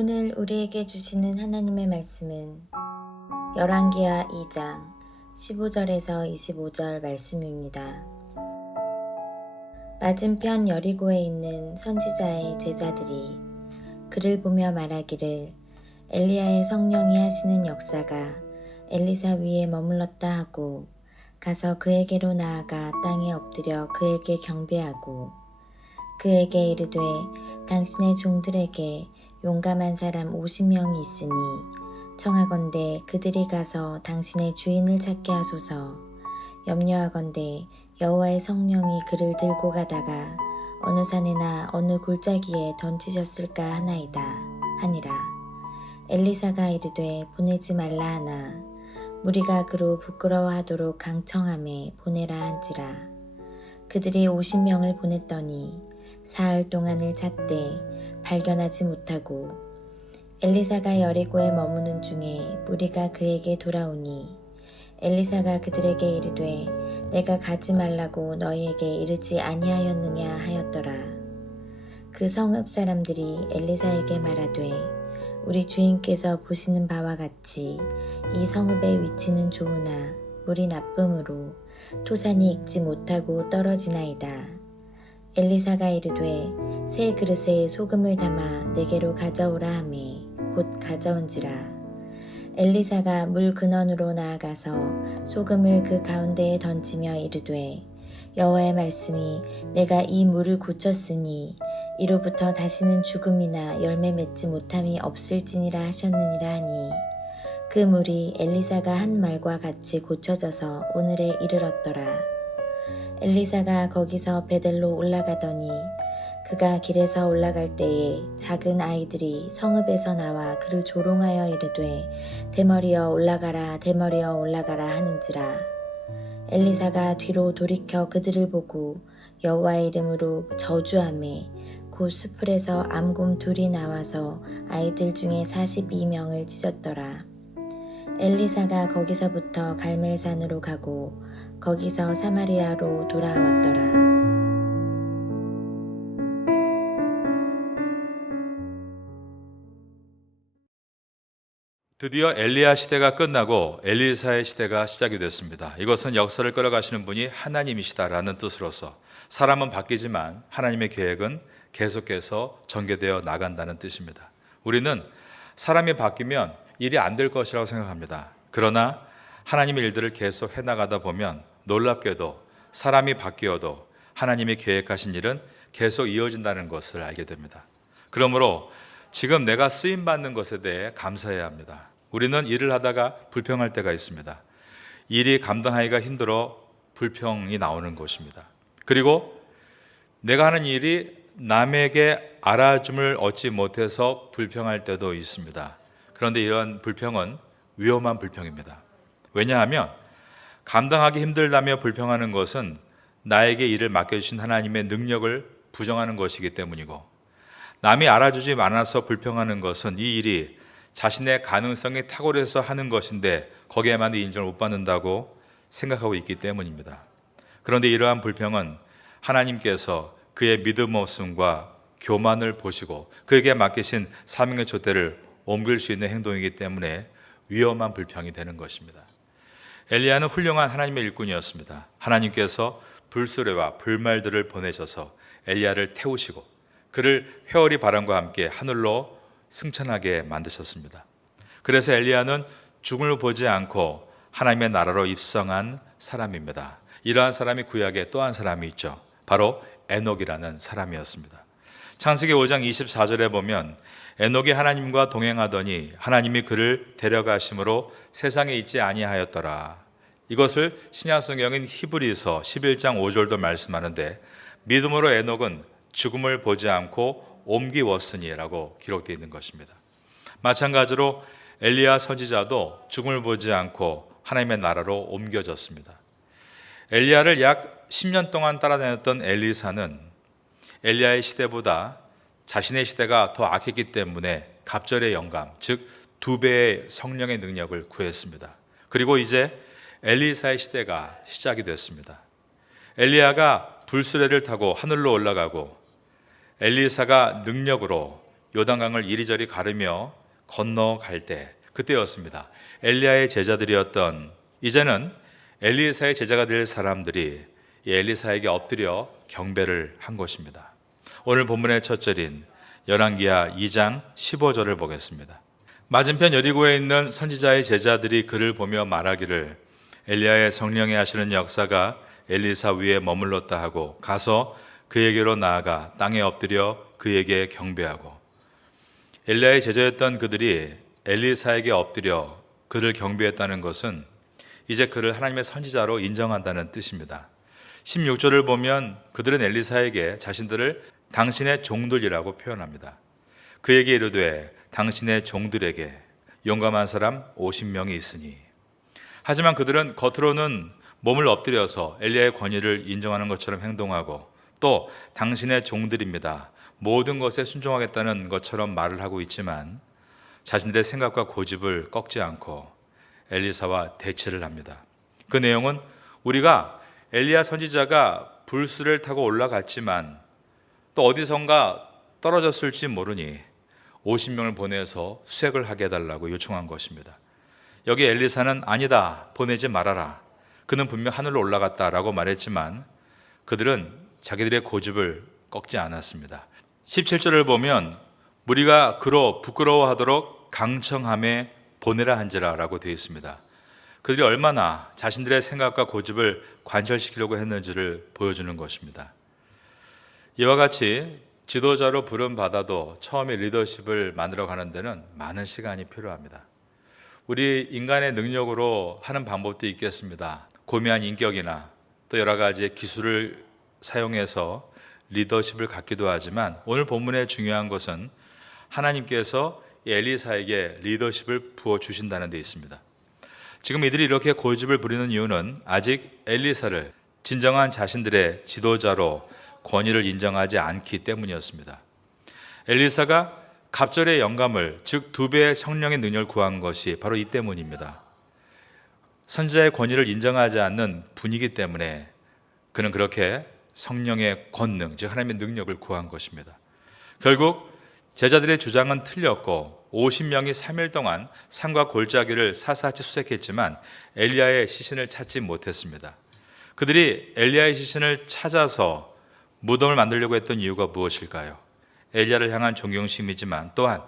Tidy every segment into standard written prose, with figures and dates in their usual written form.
오늘 우리에게 주시는 하나님의 말씀은 열왕기하 2장 15절에서 25절 말씀입니다. 맞은편 여리고에 있는 선지자의 제자들이 그를 보며 말하기를 엘리야의 성령이 하시는 역사가 엘리사 위에 머물렀다 하고 가서 그에게로 나아가 땅에 엎드려 그에게 경배하고 그에게 이르되 당신의 종들에게 용감한 사람 50명이 있으니 청하건대 그들이 가서 당신의 주인을 찾게 하소서. 염려하건대 여호와의 성령이 그를 들고 가다가 어느 산에나 어느 골짜기에 던지셨을까 하나이다 하니라. 엘리사가 이르되 보내지 말라 하나 무리가 그로 부끄러워하도록 강청함에 보내라 한지라. 그들이 50명을 보냈더니 사흘 동안을 찾되 발견하지 못하고 엘리사가 여리고에 머무는 중에 무리가 그에게 돌아오니 엘리사가 그들에게 이르되 내가 가지 말라고 너희에게 이르지 아니하였느냐 하였더라. 그 성읍 사람들이 엘리사에게 말하되 우리 주인께서 보시는 바와 같이 이 성읍의 위치는 좋으나 물이 나쁨으로 토산이 익지 못하고 떨어지나이다. 엘리사가 이르되 새 그릇에 소금을 담아 내게로 가져오라 하매 곧 가져온지라. 엘리사가 물 근원으로 나아가서 소금을 그 가운데에 던지며 이르되 여호와의 말씀이 내가 이 물을 고쳤으니 이로부터 다시는 죽음이나 열매 맺지 못함이 없을지니라 하셨느니라 하니 그 물이 엘리사가 한 말과 같이 고쳐져서 오늘에 이르렀더라. 엘리사가 거기서 베델로 올라가더니 그가 길에서 올라갈 때에 작은 아이들이 성읍에서 나와 그를 조롱하여 이르되 대머리여 올라가라 대머리여 올라가라 하는지라. 엘리사가 뒤로 돌이켜 그들을 보고 여호와의 이름으로 저주하매 곧 수풀에서 암곰 둘이 나와서 아이들 중에 42명을 찢었더라. 엘리사가 거기서부터 갈멜산으로 가고 거기서 사마리아로 돌아왔더라. 드디어 엘리야 시대가 끝나고 엘리사의 시대가 시작이 됐습니다. 이것은 역사를 끌어가시는 분이 하나님이시다라는 뜻으로서 사람은 바뀌지만 하나님의 계획은 계속해서 전개되어 나간다는 뜻입니다. 우리는 사람이 바뀌면 일이 안 될 것이라고 생각합니다. 그러나 하나님의 일들을 계속 해나가다 보면 놀랍게도 사람이 바뀌어도 하나님이 계획하신 일은 계속 이어진다는 것을 알게 됩니다. 그러므로 지금 내가 쓰임받는 것에 대해 감사해야 합니다. 우리는 일을 하다가 불평할 때가 있습니다. 일이 감당하기가 힘들어 불평이 나오는 것입니다. 그리고 내가 하는 일이 남에게 알아줌을 얻지 못해서 불평할 때도 있습니다. 그런데 이러한 불평은 위험한 불평입니다. 왜냐하면 감당하기 힘들다며 불평하는 것은 나에게 일을 맡겨주신 하나님의 능력을 부정하는 것이기 때문이고 남이 알아주지 않아서 불평하는 것은 이 일이 자신의 가능성이 탁월해서 하는 것인데 거기에만 인정을 못 받는다고 생각하고 있기 때문입니다. 그런데 이러한 불평은 하나님께서 그의 믿음 없음과 교만을 보시고 그에게 맡기신 사명의 촛대를 옮길 수 있는 행동이기 때문에 위험한 불평이 되는 것입니다. 엘리야는 훌륭한 하나님의 일꾼이었습니다. 하나님께서 불수레와 불말들을 보내셔서 엘리야를 태우시고 그를 회오리 바람과 함께 하늘로 승천하게 만드셨습니다. 그래서 엘리야는 죽음을 보지 않고 하나님의 나라로 입성한 사람입니다. 이러한 사람이 구약에 또 한 사람이 있죠. 바로 에녹이라는 사람이었습니다. 창세기 5장 24절에 보면 에녹이 하나님과 동행하더니 하나님이 그를 데려가심으로 세상에 있지 아니하였더라. 이것을 신약성경인 히브리서 11장 5절도 말씀하는데 믿음으로 에녹은 죽음을 보지 않고 옮기웠으니라고 기록되어 있는 것입니다. 마찬가지로 엘리야 선지자도 죽음을 보지 않고 하나님의 나라로 옮겨졌습니다. 엘리야를 약 10년 동안 따라다녔던 엘리사는 엘리야의 시대보다 자신의 시대가 더 악했기 때문에 갑절의 영감, 즉 2배의 성령의 능력을 구했습니다. 그리고 이제 엘리사의 시대가 시작이 됐습니다. 엘리야가 불수레를 타고 하늘로 올라가고 엘리사가 능력으로 요단강을 이리저리 가르며 건너갈 때 그때였습니다. 엘리야의 제자들이었던 이제는 엘리사의 제자가 될 사람들이 이 엘리사에게 엎드려 경배를 한 것입니다. 오늘 본문의 첫 절인 열왕기하 2장 15절을 보겠습니다. 맞은편 여리고에 있는 선지자의 제자들이 그를 보며 말하기를 엘리야의 성령이 하시는 역사가 엘리사 위에 머물렀다 하고 가서 그에게로 나아가 땅에 엎드려 그에게 경배하고. 엘리야의 제자였던 그들이 엘리사에게 엎드려 그를 경배했다는 것은 이제 그를 하나님의 선지자로 인정한다는 뜻입니다. 16절을 보면 그들은 엘리사에게 자신들을 당신의 종들이라고 표현합니다. 그에게 이르되 당신의 종들에게 용감한 사람 50명이 있으니. 하지만 그들은 겉으로는 몸을 엎드려서 엘리야의 권위를 인정하는 것처럼 행동하고 또 당신의 종들입니다, 모든 것에 순종하겠다는 것처럼 말을 하고 있지만 자신들의 생각과 고집을 꺾지 않고 엘리사와 대치를 합니다. 그 내용은 우리가 엘리야 선지자가 불수를 타고 올라갔지만 또 어디선가 떨어졌을지 모르니 50명을 보내서 수색을 하게 해달라고 요청한 것입니다. 여기 엘리사는 아니다, 보내지 말아라, 그는 분명 하늘로 올라갔다라고 말했지만 그들은 자기들의 고집을 꺾지 않았습니다. 17절을 보면 무리가 그로 부끄러워하도록 강청함에 보내라 한지라 라고 되어 있습니다. 그들이 얼마나 자신들의 생각과 고집을 관철시키려고 했는지를 보여주는 것입니다. 이와 같이 지도자로 부름받아도 처음에 리더십을 만들어가는 데는 많은 시간이 필요합니다. 우리 인간의 능력으로 하는 방법도 있겠습니다. 고미한 인격이나 또 여러 가지 기술을 사용해서 리더십을 갖기도 하지만 오늘 본문의 중요한 것은 하나님께서 엘리사에게 리더십을 부어주신다는 데 있습니다. 지금 이들이 이렇게 고집을 부리는 이유는 아직 엘리사를 진정한 자신들의 지도자로 권위를 인정하지 않기 때문이었습니다. 엘리사가 갑절의 영감을, 즉 2배의 성령의 능력을 구한 것이 바로 이 때문입니다. 선지자의 권위를 인정하지 않는 분위기 때문에 그는 그렇게 성령의 권능, 즉 하나님의 능력을 구한 것입니다. 결국 제자들의 주장은 틀렸고 50명이 3일 동안 산과 골짜기를 사사치 수색했지만 엘리야의 시신을 찾지 못했습니다. 그들이 엘리야의 시신을 찾아서 무덤을 만들려고 했던 이유가 무엇일까요? 엘리야를 향한 존경심이지만 또한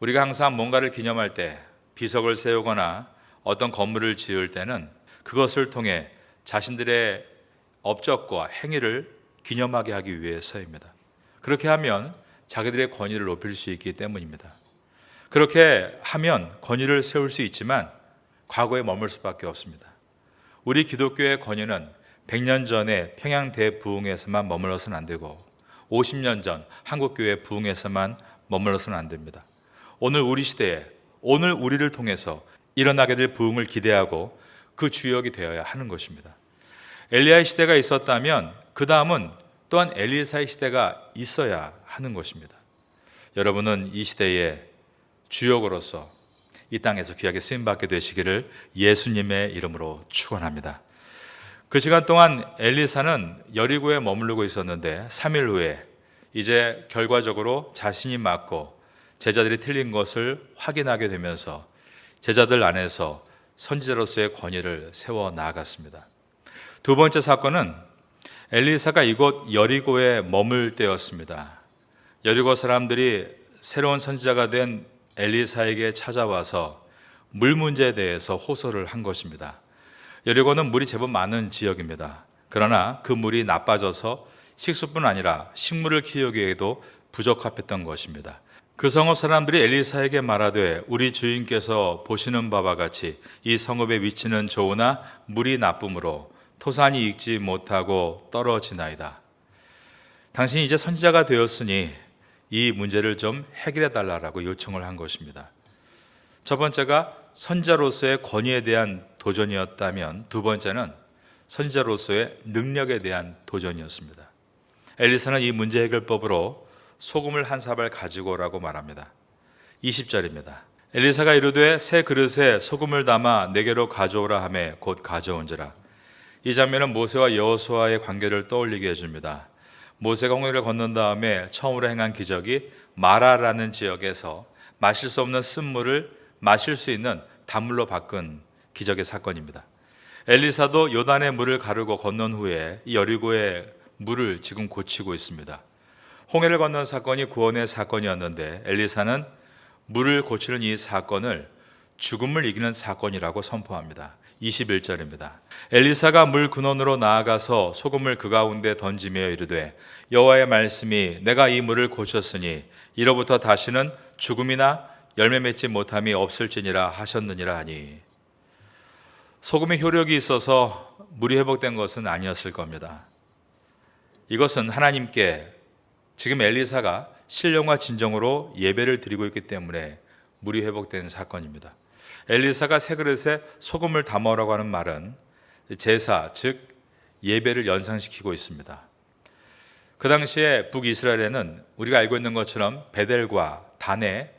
우리가 항상 뭔가를 기념할 때 비석을 세우거나 어떤 건물을 지을 때는 그것을 통해 자신들의 업적과 행위를 기념하게 하기 위해서입니다. 그렇게 하면 자기들의 권위를 높일 수 있기 때문입니다. 그렇게 하면 권위를 세울 수 있지만 과거에 머물 수밖에 없습니다. 우리 기독교의 권위는 100년 전에 평양 대부흥에서만 머물러서는 안 되고 50년 전 한국교회 부흥에서만 머물러서는 안 됩니다. 오늘 우리 시대에, 오늘 우리를 통해서 일어나게 될 부흥을 기대하고 그 주역이 되어야 하는 것입니다. 엘리야의 시대가 있었다면 그 다음은 또한 엘리사의 시대가 있어야 하는 것입니다. 여러분은 이 시대의 주역으로서 이 땅에서 귀하게 쓰임받게 되시기를 예수님의 이름으로 축원합니다. 그 시간 동안 엘리사는 여리고에 머무르고 있었는데 3일 후에 이제 결과적으로 자신이 맞고 제자들이 틀린 것을 확인하게 되면서 제자들 안에서 선지자로서의 권위를 세워 나아갔습니다. 두 번째 사건은 엘리사가 이곳 여리고에 머물 때였습니다. 여리고 사람들이 새로운 선지자가 된 엘리사에게 찾아와서 물 문제에 대해서 호소를 한 것입니다. 여리고는 물이 제법 많은 지역입니다. 그러나 그 물이 나빠져서 식수뿐 아니라 식물을 키우기에도 부적합했던 것입니다. 그 성읍 사람들이 엘리사에게 말하되 우리 주인께서 보시는 바와 같이 이 성읍의 위치는 좋으나 물이 나쁨으로 토산이 익지 못하고 떨어지나이다. 당신이 이제 선지자가 되었으니 이 문제를 좀 해결해 달라고 요청을 한 것입니다. 첫 번째가 선지자로서의 권위에 대한 도전이었다면 두 번째는 선지자로서의 능력에 대한 도전이었습니다. 엘리사는 이 문제 해결법으로 소금을 한 사발 가지고 오라고 말합니다. 20절입니다. 엘리사가 이르되 새 그릇에 소금을 담아 내게로 가져오라 하매 곧 가져온지라. 이 장면은 모세와 여호수아의 관계를 떠올리게 해줍니다. 모세가 홍해를 건넌 다음에 처음으로 행한 기적이 마라라는 지역에서 마실 수 없는 쓴물을 마실 수 있는 단물로 바꾼 기적의 사건입니다. 엘리사도 요단의 물을 가르고 건넌 후에 이 여리고의 물을 지금 고치고 있습니다. 홍해를 건넌 사건이 구원의 사건이었는데 엘리사는 물을 고치는 이 사건을 죽음을 이기는 사건이라고 선포합니다. 21절입니다. 엘리사가 물 근원으로 나아가서 소금을 그 가운데 던지며 이르되 여호와의 말씀이 내가 이 물을 고쳤으니 이로부터 다시는 죽음이나 열매 맺지 못함이 없을지니라 하셨느니라 하니, 소금의 효력이 있어서 물이 회복된 것은 아니었을 겁니다. 이것은 하나님께 지금 엘리사가 신령과 진정으로 예배를 드리고 있기 때문에 물이 회복된 사건입니다. 엘리사가 새 그릇에 소금을 담으라고 하는 말은 제사, 즉 예배를 연상시키고 있습니다. 그 당시에 북이스라엘에는 우리가 알고 있는 것처럼 베델과 단에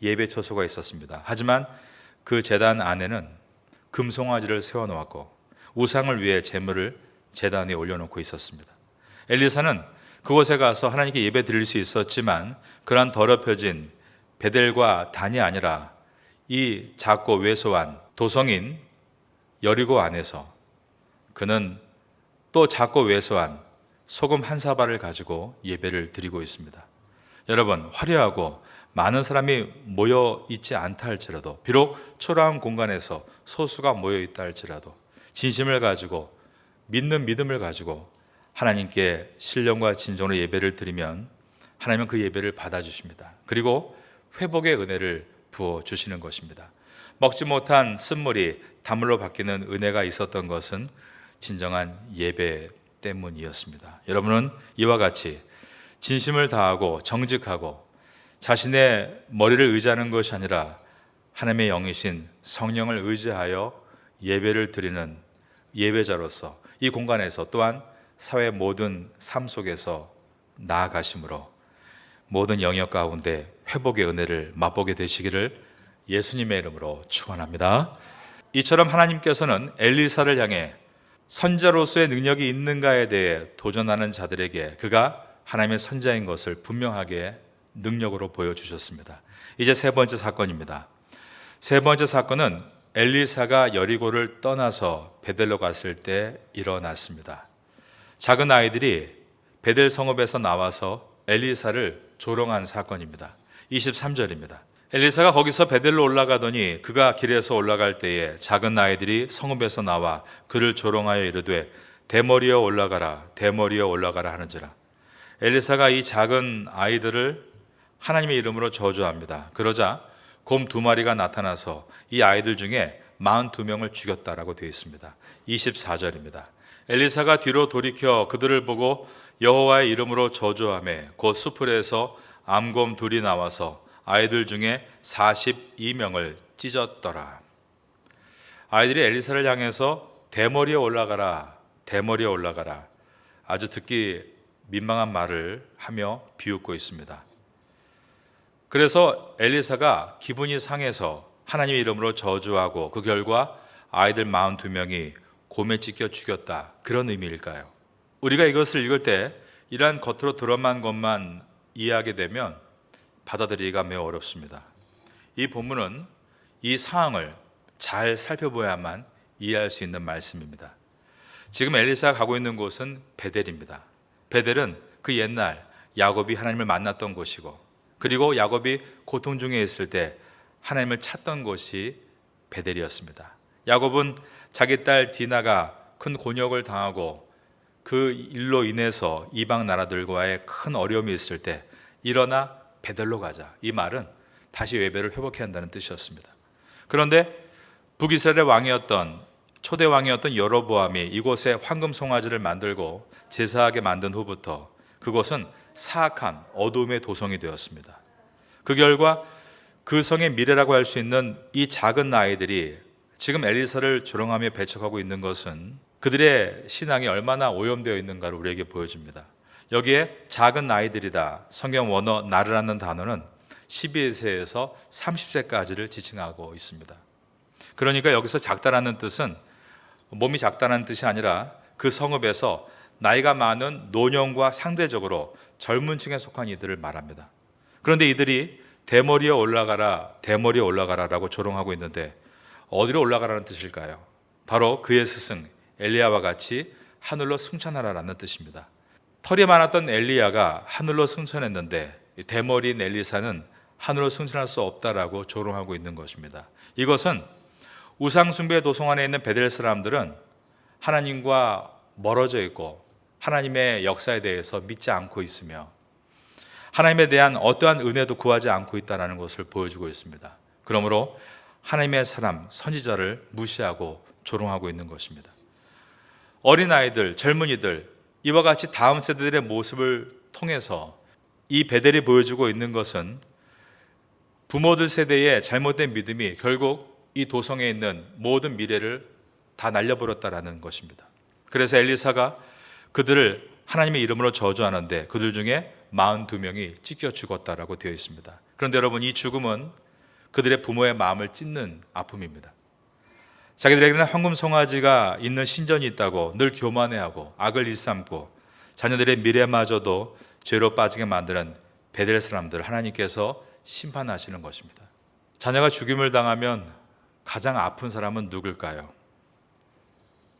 예배 처소가 있었습니다. 하지만 그 제단 안에는 금송아지를 세워놓았고 우상을 위해 제물을 제단 위에 올려놓고 있었습니다. 엘리사는 그곳에 가서 하나님께 예배 드릴 수 있었지만 그러한 더럽혀진 베델과 단이 아니라 이 작고 왜소한 도성인 여리고 안에서 그는 또 작고 왜소한 소금 한 사발을 가지고 예배를 드리고 있습니다. 여러분, 화려하고 많은 사람이 모여 있지 않다 할지라도, 비록 초라한 공간에서 소수가 모여 있다 할지라도 진심을 가지고 믿는 믿음을 가지고 하나님께 신령과 진정으로 예배를 드리면 하나님은 그 예배를 받아주십니다. 그리고 회복의 은혜를 부어주시는 것입니다. 먹지 못한 쓴물이 단물로 바뀌는 은혜가 있었던 것은 진정한 예배 때문이었습니다. 여러분은 이와 같이 진심을 다하고 정직하고 자신의 머리를 의지하는 것이 아니라 하나님의 영이신 성령을 의지하여 예배를 드리는 예배자로서 이 공간에서 또한 사회 모든 삶 속에서 나아가심으로 모든 영역 가운데 회복의 은혜를 맛보게 되시기를 예수님의 이름으로 축원합니다. 이처럼 하나님께서는 엘리사를 향해 선자로서의 능력이 있는가에 대해 도전하는 자들에게 그가 하나님의 선자인 것을 분명하게 능력으로 보여주셨습니다. 이제 세 번째 사건입니다. 세 번째 사건은 엘리사가 여리고를 떠나서 베델로 갔을 때 일어났습니다. 작은 아이들이 베델 성읍에서 나와서 엘리사를 조롱한 사건입니다. 23절입니다. 엘리사가 거기서 베델로 올라가더니 그가 길에서 올라갈 때에 작은 아이들이 성읍에서 나와 그를 조롱하여 이르되 대머리여 올라가라, 대머리여 올라가라 하는지라. 엘리사가 이 작은 아이들을 하나님의 이름으로 저주합니다. 그러자 곰 2마리가 나타나서 이 아이들 중에 42명을 죽였다라고 되어 있습니다. 24절입니다. 엘리사가 뒤로 돌이켜 그들을 보고 여호와의 이름으로 저주하며 곧 수풀에서 암곰 2이 나와서 아이들 중에 42명을 찢었더라. 아이들이 엘리사를 향해서 대머리에 올라가라, 대머리에 올라가라, 아주 듣기 민망한 말을 하며 비웃고 있습니다. 그래서 엘리사가 기분이 상해서 하나님의 이름으로 저주하고 그 결과 아이들 42명이 곰에 찢겨 죽였다, 그런 의미일까요? 우리가 이것을 읽을 때 이러한 겉으로 드러난 것만 이해하게 되면 받아들이기가 매우 어렵습니다. 이 본문은 이 상황을 잘 살펴봐야만 이해할 수 있는 말씀입니다. 지금 엘리사가 가고 있는 곳은 베델입니다. 베델은 그 옛날 야곱이 하나님을 만났던 곳이고, 그리고 야곱이 고통 중에 있을 때 하나님을 찾던 곳이 베델이었습니다. 야곱은 자기 딸 디나가 큰 곤욕을 당하고 그 일로 인해서 이방 나라들과의 큰 어려움이 있을 때 일어나 베델로 가자, 이 말은 다시 예배를 회복해야 한다는 뜻이었습니다. 그런데 북이스라엘의 왕이었던 초대 왕이었던 여로보암이 이곳에 황금 송아지를 만들고 제사하게 만든 후부터 그곳은 사악한 어둠의 도성이 되었습니다. 그 결과 그 성의 미래라고 할 수 있는 이 작은 아이들이 지금 엘리사를 조롱하며 배척하고 있는 것은 그들의 신앙이 얼마나 오염되어 있는가를 우리에게 보여줍니다. 여기에 작은 아이들이다, 성경 원어 나르라는 단어는 12세에서 30세까지를 지칭하고 있습니다. 그러니까 여기서 작다라는 뜻은 몸이 작다는 뜻이 아니라 그 성읍에서 나이가 많은 노년과 상대적으로 젊은 층에 속한 이들을 말합니다. 그런데 이들이 대머리에 올라가라라고 조롱하고 있는데 어디로 올라가라는 뜻일까요? 바로 그의 스승 엘리야와 같이 하늘로 승천하라라는 뜻입니다. 털이 많았던 엘리야가 하늘로 승천했는데 대머리인 엘리사는 하늘로 승천할 수 없다라고 조롱하고 있는 것입니다. 이것은 우상 숭배 도성 안에 있는 베델 사람들은 하나님과 멀어져 있고 하나님의 역사에 대해서 믿지 않고 있으며 하나님에 대한 어떠한 은혜도 구하지 않고 있다는 것을 보여주고 있습니다. 그러므로 하나님의 사람, 선지자를 무시하고 조롱하고 있는 것입니다. 어린아이들, 젊은이들, 이와 같이 다음 세대들의 모습을 통해서 이 베델이 보여주고 있는 것은 부모들 세대의 잘못된 믿음이 결국 이 도성에 있는 모든 미래를 다 날려버렸다라는 것입니다. 그래서 엘리사가 그들을 하나님의 이름으로 저주하는데 그들 중에 42명이 찢겨 죽었다라고 되어 있습니다. 그런데 여러분, 이 죽음은 그들의 부모의 마음을 찢는 아픔입니다. 자기들에게는 황금 송아지가 있는 신전이 있다고 늘 교만해하고 악을 일삼고 자녀들의 미래마저도 죄로 빠지게 만드는 베델 사람들 하나님께서 심판하시는 것입니다. 자녀가 죽임을 당하면 가장 아픈 사람은 누굴까요?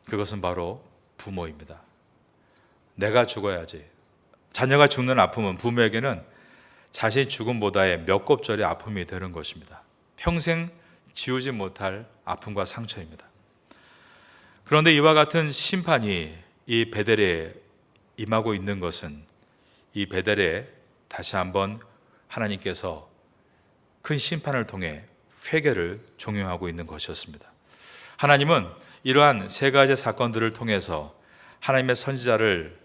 그것은 바로 부모입니다. 내가 죽어야지. 자녀가 죽는 아픔은 부모에게는 자신의 죽음보다의 몇 곱절의 아픔이 되는 것입니다. 평생 지우지 못할 아픔과 상처입니다. 그런데 이와 같은 심판이 이 베델에 임하고 있는 것은 이 베델에 다시 한번 하나님께서 큰 심판을 통해 회개를 종용하고 있는 것이었습니다. 하나님은 이러한 세 가지 사건들을 통해서 하나님의 선지자를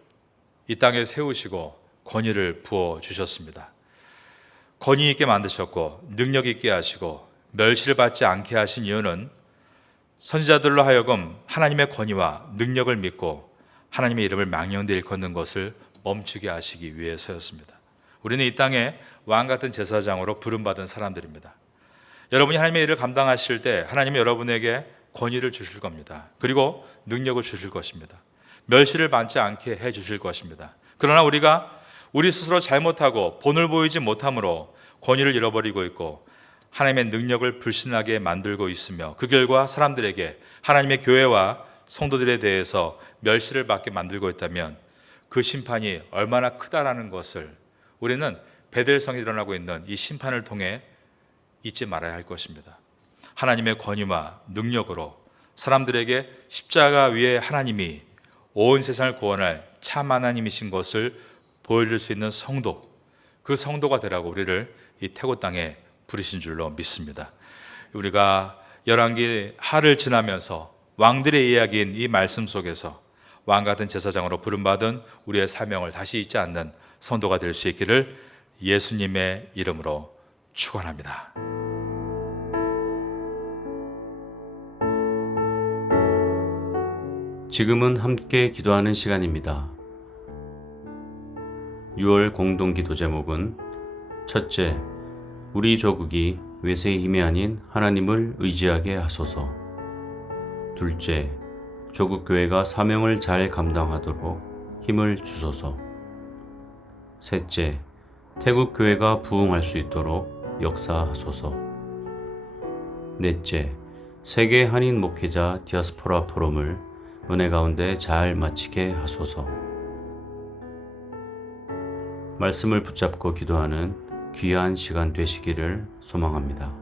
이 땅에 세우시고 권위를 부어주셨습니다. 권위 있게 만드셨고 능력 있게 하시고 멸시를 받지 않게 하신 이유는 선지자들로 하여금 하나님의 권위와 능력을 믿고 하나님의 이름을 망령되이 일컫는 것을 멈추게 하시기 위해서였습니다. 우리는 이 땅에 왕같은 제사장으로 부름받은 사람들입니다. 여러분이 하나님의 일을 감당하실 때 하나님이 여러분에게 권위를 주실 겁니다. 그리고 능력을 주실 것입니다. 멸시를 받지 않게 해 주실 것입니다. 그러나 우리가 우리 스스로 잘못하고 본을 보이지 못함으로 권위를 잃어버리고 있고 하나님의 능력을 불신하게 만들고 있으며 그 결과 사람들에게 하나님의 교회와 성도들에 대해서 멸시를 받게 만들고 있다면 그 심판이 얼마나 크다라는 것을 우리는 베델성에 일어나고 있는 이 심판을 통해 잊지 말아야 할 것입니다. 하나님의 권위와 능력으로 사람들에게 십자가 위에 하나님이 온 세상을 구원할 참 하나님이신 것을 보여줄 수 있는 성도, 그 성도가 되라고 우리를 이 태고 땅에 부르신 줄로 믿습니다. 우리가 열왕기 하를 지나면서 왕들의 이야기인 이 말씀 속에서 왕같은 제사장으로 부름받은 우리의 사명을 다시 잊지 않는 성도가 될 수 있기를 예수님의 이름으로 축원합니다. 지금은 함께 기도하는 시간입니다. 6월 공동기도 제목은 첫째, 우리 조국이 외세의 힘이 아닌 하나님을 의지하게 하소서. 둘째, 조국 교회가 사명을 잘 감당하도록 힘을 주소서. 셋째, 태국 교회가 부흥할 수 있도록 역사하소서. 넷째, 세계 한인 목회자 디아스포라 포럼을 은혜 가운데 잘 마치게 하소서. 말씀을 붙잡고 기도하는 귀한 시간 되시기를 소망합니다.